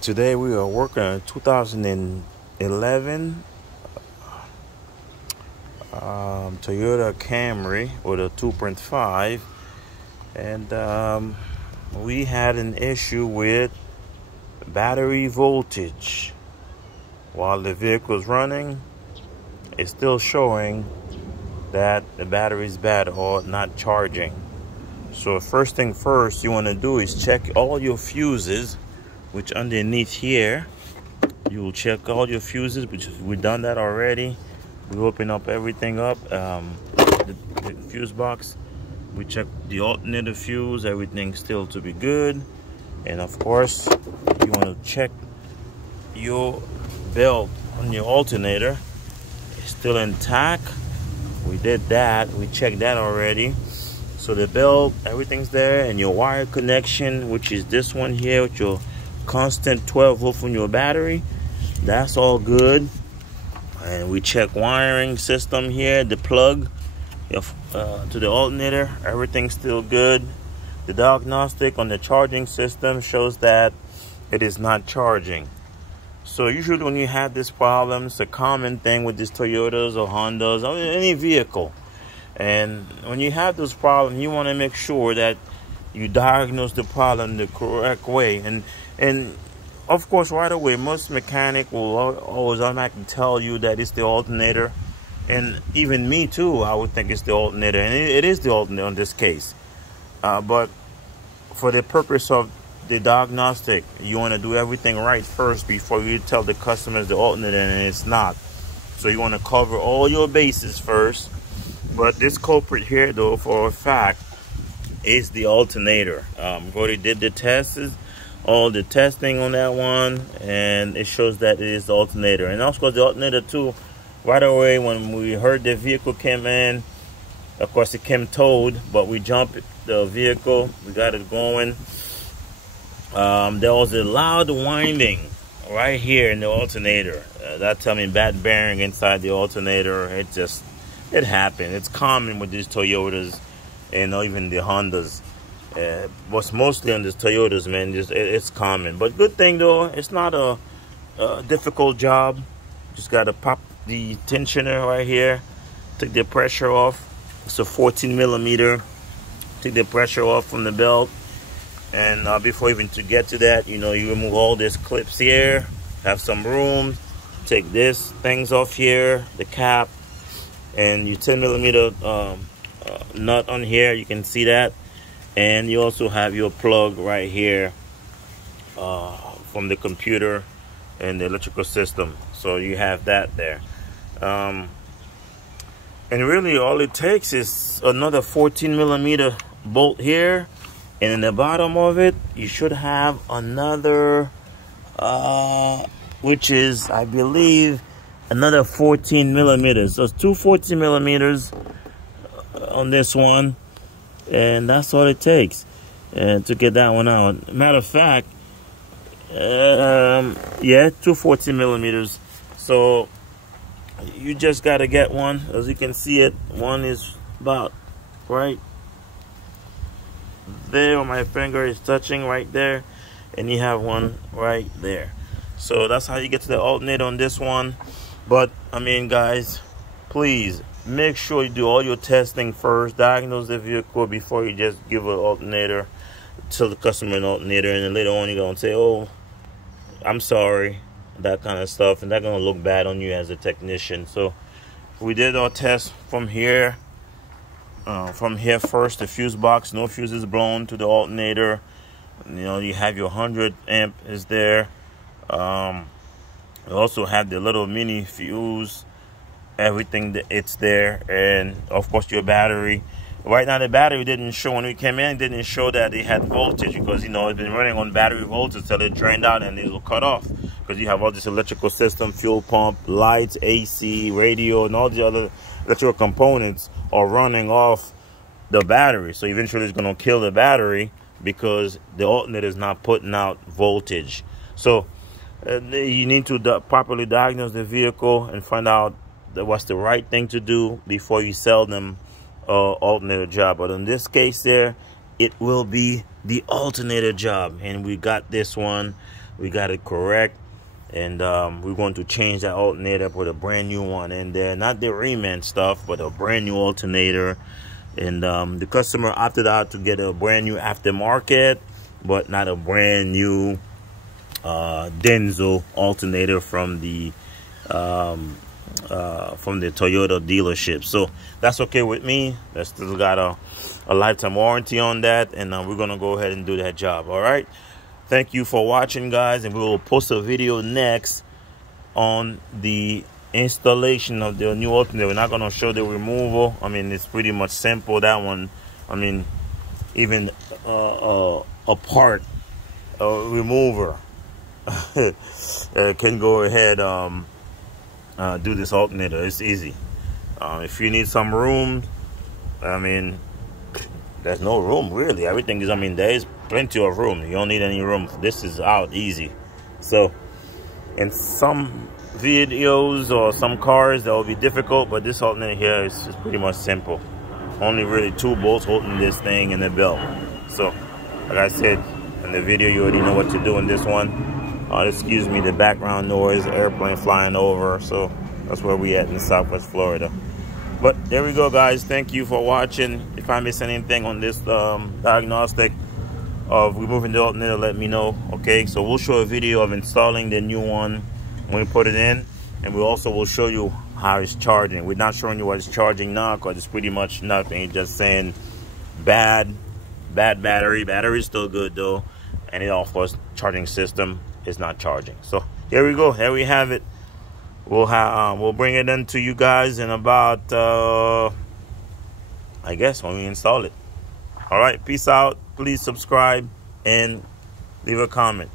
Today we are working on 2011 Toyota Camry with a 2.5, and we had an issue with battery voltage. While the vehicle is running, it's still showing that the battery is bad or not charging. So first thing first you want to do is check all your fuses, which underneath here you will check all your fuses, which we've done that already. We open up everything up, the fuse box. We check the alternator fuse, everything still to be good. And of course you want to check your belt on your alternator. It's still intact. We did that, we checked that already. So the belt, everything's there, and your wire connection, which is this one here with your constant 12 volt from your battery, that's all good. And we check wiring system here, the plug to the alternator, everything's still good. The diagnostic on the charging system shows that it is not charging. So usually when you have this problem, it's a common thing with these Toyotas or Hondas or any vehicle. And when you have this problem, you want to make sure that you diagnose the problem the correct way. And of course, right away, most mechanic will always automatically tell you that it's the alternator. And even me too, I would think it's the alternator. And it is the alternator in this case. But for the purpose of the diagnostic, you want to do everything right first before you tell the customers the alternator and it's not. So you want to cover all your bases first. But this culprit here, though, for a fact, is the alternator. We already did the tests, all the testing on that one, and it shows that it is the alternator. And also the alternator too, right away when we heard the vehicle came in, of course it came towed, but we jumped the vehicle, we got it going. There was a loud winding right here in the alternator. That tell me bad bearing inside the alternator. It happened. It's common with these Toyotas and even the Hondas. But mostly on these Toyotas, man, it's common. But good thing though, it's not a difficult job. Just gotta pop the tensioner right here, take the pressure off. It's a 14 millimeter. Take the pressure off from the belt. And before even to get to that, you remove all these clips here. Have some room. Take this things off here, the cap, and your 10 millimeter nut on here. You can see that. And you also have your plug right here from the computer and the electrical system. So you have that there. And really all it takes is another 14 millimeter bolt here. And in the bottom of it, you should have another, which is, I believe, another 14 millimeters. So it's two 14 millimeters on this one. And that's all it takes to get that one out. Matter of fact, yeah, two 14 millimeters. So you just got to get one. As you can see it, one is about right there where my finger is touching right there. And you have one right there. So that's how you get to the alternator on this one. But, I mean, guys, please make sure you do all your testing first. Diagnose the vehicle before you just give an alternator, tell the customer an alternator, and then later on you're going to say, oh, I'm sorry, that kind of stuff. And that's going to look bad on you as a technician. So we did our test from here. First, the fuse box, no fuses blown to the alternator. You have your 100 amp is there. You also have the little mini fuse, everything it's there, and of course your battery. Right now the battery didn't show when we came in, it didn't show that it had voltage because it's been running on battery voltage till it drained out and it will cut off because you have all this electrical system, fuel pump, lights, AC, radio, and all the other electrical components are running off the battery. So eventually it's going to kill the battery because the alternator is not putting out voltage. So you need to properly diagnose the vehicle and find out what's the right thing to do before you sell them alternator job. But in this case there, it will be the alternator job, and we got this one We got it correct. And we're going to change that alternator, put a brand new one in there. Not the reman stuff, but a brand new alternator. And the customer opted out to get a brand new aftermarket, but not a brand new Denso alternator from the Toyota dealership. So that's okay with me. That's still got a lifetime warranty on that, and we're gonna go ahead and do that job. All right. Thank you for watching, guys, and we will post a video next on the installation of the new alternator. We're not going to show the removal. I mean, it's pretty much simple, that one. I mean, even a part remover can go ahead do this alternator. It's easy. If you need some room, I mean, there's no room really. Everything is, I mean, there is plenty of room. You don't need any room. This is out easy. So in some videos or some cars that will be difficult, but this alternator here is pretty much simple. Only really 2 bolts holding this thing in the belt. So like I said in the video, you already know what to do in this one. Excuse me, the background noise, airplane flying over. So that's where we at in Southwest Florida. But there we go, guys. Thank you for watching. If I miss anything on this diagnostic of removing the alternator, let me know. Okay, so we'll show a video of installing the new one when we put it in, and we also will show you how it's charging. We're not showing you what it's charging now because it's pretty much nothing. It's just saying bad battery. Battery is still good though, and it offers charging system is not charging. So here we go. Here we have it. We'll bring it in to you guys in about I guess when we install it. All right, peace out. Please subscribe and leave a comment.